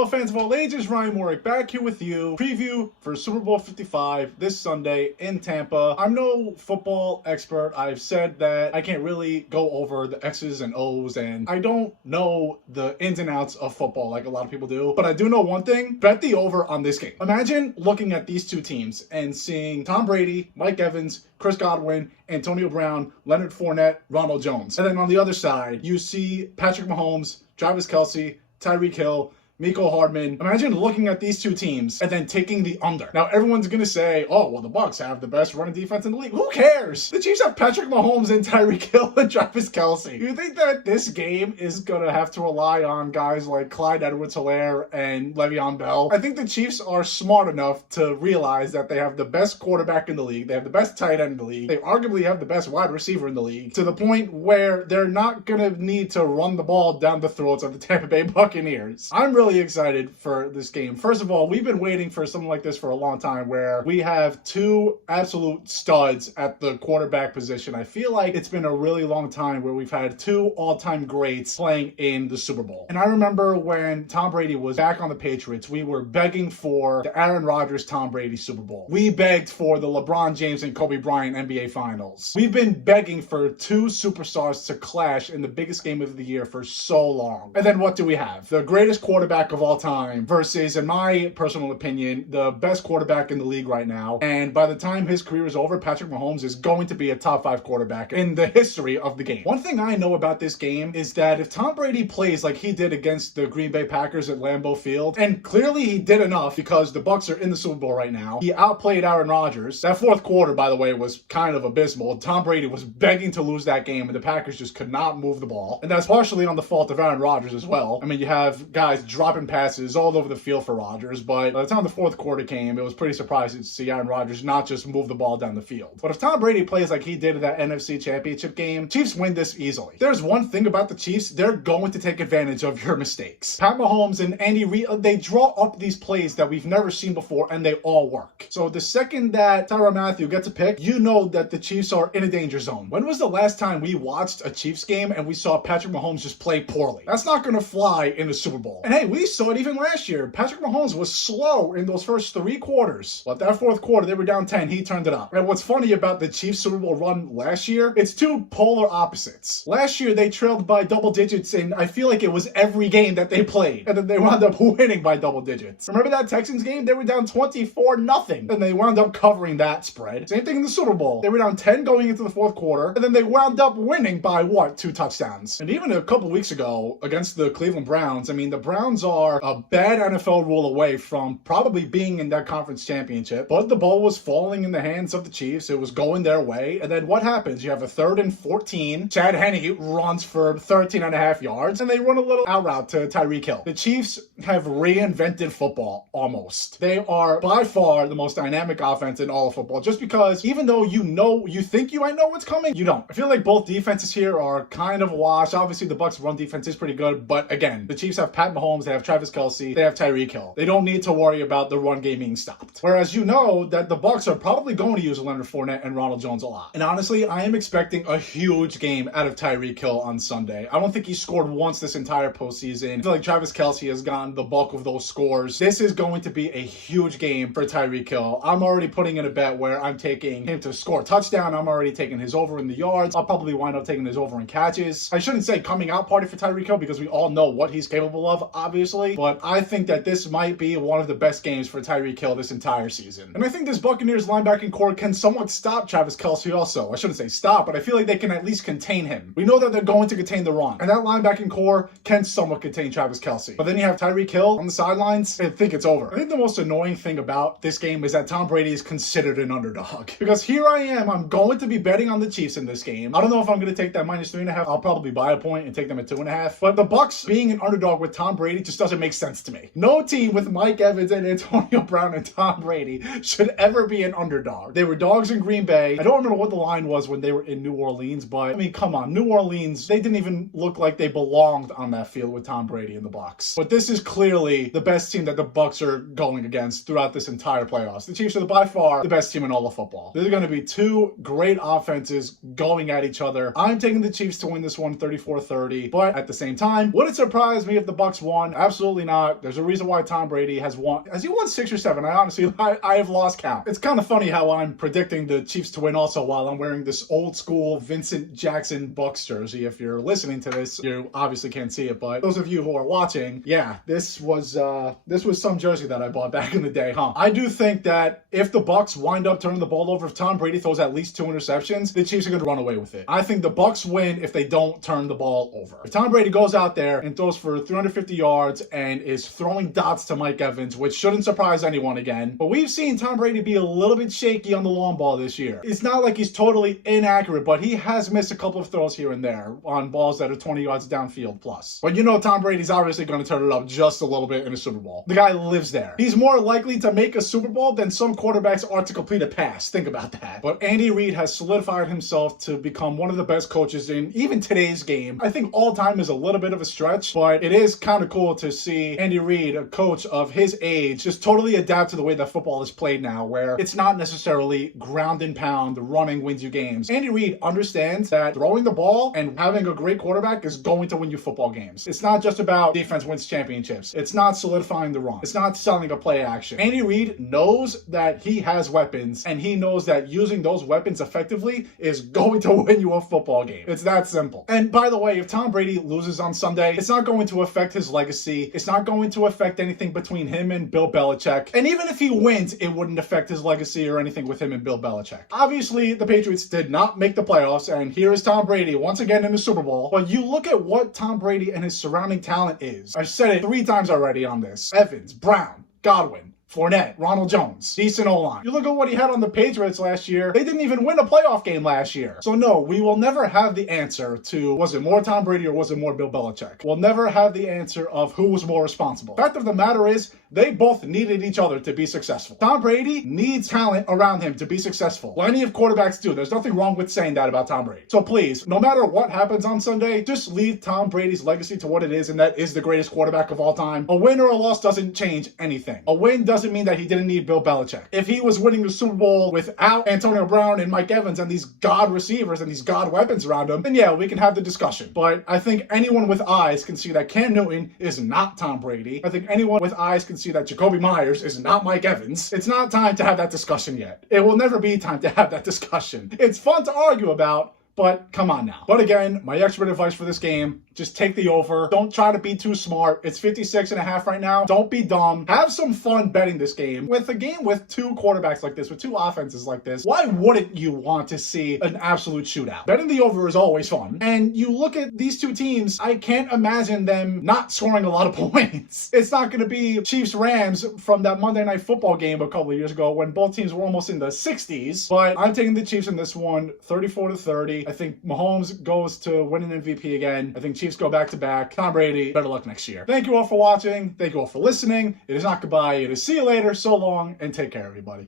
Hello fans of all ages, Ryan Warwick back here with you. Preview for Super Bowl 55 this Sunday in Tampa. I'm no football expert. I've said that I can't really go over the X's and O's, and I don't know the ins and outs of football like a lot of people do. But I do know one thing: bet the over on this game. Imagine looking at these two teams and seeing Tom Brady, Mike Evans, Chris Godwin, Antonio Brown, Leonard Fournette, Ronald Jones. And then on the other side, you see Patrick Mahomes, Travis Kelce, Tyreek Hill, Mecole Hardman. Imagine looking at these two teams and then taking the under. Now, everyone's going to say, oh, well, the Bucs have the best running defense in the league. Who cares? The Chiefs have Patrick Mahomes and Tyreek Hill and Travis Kelce. You think that this game is going to have to rely on guys like Clyde Edwards-Helaire and Le'Veon Bell? I think the Chiefs are smart enough to realize that they have the best quarterback in the league. They have the best tight end in the league. They arguably have the best wide receiver in the league, to the point where they're not going to need to run the ball down the throats of the Tampa Bay Buccaneers. I'm really excited for this game. First of all, we've been waiting for something like this for a long time, where we have two absolute studs at the quarterback position. I feel like it's been a really long time where we've had two all-time greats playing in the Super Bowl. And I remember when Tom Brady was back on the Patriots, we were begging for the Aaron Rodgers Tom Brady Super Bowl. We begged for the LeBron James and Kobe Bryant NBA Finals. We've been begging for two superstars to clash in the biggest game of the year for so long. And then what do we have? The greatest quarterback of all time versus, in my personal opinion, the best quarterback in the league right now. And by the time his career is over, Patrick Mahomes is going to be a top 5 quarterback in the history of the game. One thing I know about this game is that if Tom Brady plays like he did against the Green Bay Packers at Lambeau Field, and clearly he did enough because the Bucs are in the Super Bowl right now, he outplayed Aaron Rodgers. That fourth quarter, by the way, was kind of abysmal. Tom Brady was begging to lose that game, and the Packers just could not move the ball. And that's partially on the fault of Aaron Rodgers as well. I mean, you have guys dropping passes all over the field for Rodgers, but by the time the fourth quarter came, it was pretty surprising to see Aaron Rodgers not just move the ball down the field. But if Tom Brady plays like he did in that NFC Championship game, Chiefs win this easily. There's one thing about the Chiefs: they're going to take advantage of your mistakes. Pat Mahomes and Andy Reid, they draw up these plays that we've never seen before, and they all work. So the second that Tyrann Mathieu gets a pick, you know that the Chiefs are in a danger zone. When was the last time we watched a Chiefs game and we saw Patrick Mahomes just play poorly? That's not going to fly in the Super Bowl. And hey, we saw it even last year. Patrick Mahomes was slow in those first 3 quarters, but that fourth quarter, they were down 10. He turned it up. And what's funny about the Chiefs Super Bowl run last year, it's two polar opposites. Last year, they trailed by double digits, and I feel like it was every game that they played, and then they wound up winning by double digits. Remember that Texans game? They were down 24-0, and they wound up covering that spread. Same thing in the Super Bowl. They were down 10 going into the fourth quarter, and then they wound up winning by, 2 touchdowns. And even a couple weeks ago against the Cleveland Browns, I mean, the Browns are a bad NFL rule away from probably being in that conference championship, but the ball was falling in the hands of the Chiefs. It was going their way, and then what happens? You have a 3rd and 14. Chad Henne runs for 13.5 yards, and they run a little out route to Tyreek Hill. The Chiefs have reinvented football, almost. They are by far the most dynamic offense in all of football, just because even though you think you might know what's coming, you don't. I feel like both defenses here are kind of a wash. Obviously, the Bucs' run defense is pretty good, but again, the Chiefs have Pat Mahomes, they have Travis Kelce, they have Tyreek Hill. They don't need to worry about the run game being stopped. Whereas you know that the Bucs are probably going to use Leonard Fournette and Ronald Jones a lot. And honestly, I am expecting a huge game out of Tyreek Hill on Sunday. I don't think he scored once this entire postseason. I feel like Travis Kelce has gotten the bulk of those scores. This is going to be a huge game for Tyreek Hill. I'm already putting in a bet where I'm taking him to score a touchdown. I'm already taking his over in the yards. I'll probably wind up taking his over in catches. I shouldn't say coming out party for Tyreek Hill because we all know what he's capable of, obviously, but I think that this might be one of the best games for Tyreek Hill this entire season. And I think this Buccaneers linebacking core can somewhat stop Travis Kelce also. I shouldn't say stop, but I feel like they can at least contain him. We know that they're going to contain the run, and that linebacking core can somewhat contain Travis Kelce. But then you have Tyreek Hill on the sidelines, I think it's over. I think the most annoying thing about this game is that Tom Brady is considered an underdog. Because here I am, I'm going to be betting on the Chiefs in this game. I don't know if I'm going to take that -3.5. I'll probably buy a point and take them at 2.5. But the Bucs being an underdog with Tom Brady just doesn't make sense to me. No team with Mike Evans and Antonio Brown and Tom Brady should ever be an underdog. They were dogs in Green Bay. I don't remember what the line was when they were in New Orleans, but I mean, come on. New Orleans, they didn't even look like they belonged on that field with Tom Brady and the Bucs. But this is clearly the best team that the Bucs are going against throughout this entire playoffs. The Chiefs are by far the best team in all of football. There's going to be two great offenses going at each other. I'm taking the Chiefs to win this one 34-30, but at the same time, would it surprise me if the Bucs won? Absolutely not. There's a reason why Tom Brady has won. Has he won 6 or 7? I have lost count. It's kind of funny how I'm predicting the Chiefs to win also while I'm wearing this old school Vincent Jackson Bucs jersey. If you're listening to this, you obviously can't see it, but those of you who are watching, yeah, this was some jersey that I bought back in the day, huh? I do think that if the Bucs wind up turning the ball over, if Tom Brady throws at least 2 interceptions, the Chiefs are going to run away with it. I think the Bucs win if they don't turn the ball over. If Tom Brady goes out there and throws for 350 yards and is throwing dots to Mike Evans, which shouldn't surprise anyone again, but we've seen Tom Brady be a little bit shaky on the long ball this year. It's not like he's totally inaccurate, but he has missed a couple of throws here and there on balls that are 20 yards downfield plus. But you know Tom Brady's obviously going to turn it up just a little bit in a Super Bowl. The guy lives there. He's more likely to make a Super Bowl than some quarterbacks are to complete a pass. Think about that. But Andy Reid has solidified himself to become one of the best coaches in even today's game. I think all time is a little bit of a stretch, but it is kind of cool to see Andy Reid, a coach of his age, just totally adapt to the way that football is played now, where it's not necessarily ground and pound, running wins you games. Andy Reid understands that throwing the ball and having a great quarterback is going to win you football games. It's not just about defense wins championships. It's not solidifying the run. It's not selling a play action. Andy Reid knows that he has weapons, and he knows that using those weapons effectively is going to win you a football game. It's that simple. And by the way, if Tom Brady loses on Sunday, it's not going to affect his legacy. It's not going to affect anything between him and Bill Belichick. And even if he wins, it wouldn't affect his legacy or anything with him and Bill Belichick. Obviously, the Patriots did not make the playoffs, and here is Tom Brady once again in the Super Bowl. But you look at what Tom Brady and his surrounding talent is. I've said it 3 times already on this. Evans, Brown, Godwin, Fournette, Ronald Jones, decent O-line. You look at what he had on the Patriots last year, they didn't even win a playoff game last year. So no, we will never have the answer to, was it more Tom Brady or was it more Bill Belichick? We'll never have the answer of who was more responsible. Fact of the matter is, they both needed each other to be successful. Tom Brady needs talent around him to be successful. Plenty of quarterbacks do. There's nothing wrong with saying that about Tom Brady. So please, no matter what happens on Sunday, just leave Tom Brady's legacy to what it is, and that is the greatest quarterback of all time. A win or a loss doesn't change anything. A win doesn't mean that he didn't need Bill Belichick. If he was winning the Super Bowl without Antonio Brown and Mike Evans and these god receivers and these god weapons around him, then yeah, we can have the discussion. But I think anyone with eyes can see that Cam Newton is not Tom Brady. I think anyone with eyes can see that Jacoby Myers is not Mike Evans. It's not time to have that discussion yet. It will never be time to have that discussion. It's fun to argue about, but come on now. But again, my expert advice for this game, just take the over. Don't try to be too smart. It's 56.5 right now. Don't be dumb. Have some fun betting this game. With a game with 2 quarterbacks like this, with 2 offenses like this, why wouldn't you want to see an absolute shootout? Betting the over is always fun. And you look at these 2 teams, I can't imagine them not scoring a lot of points. It's not going to be Chiefs-Rams from that Monday Night Football game a couple of years ago when both teams were almost in the 60s. But I'm taking the Chiefs in this one, 34-30. I think Mahomes goes to win an MVP again. I think Chiefs go back-to-back. Tom Brady, better luck next year. Thank you all for watching. Thank you all for listening. It is not goodbye. It is see you later. So long, and take care, everybody.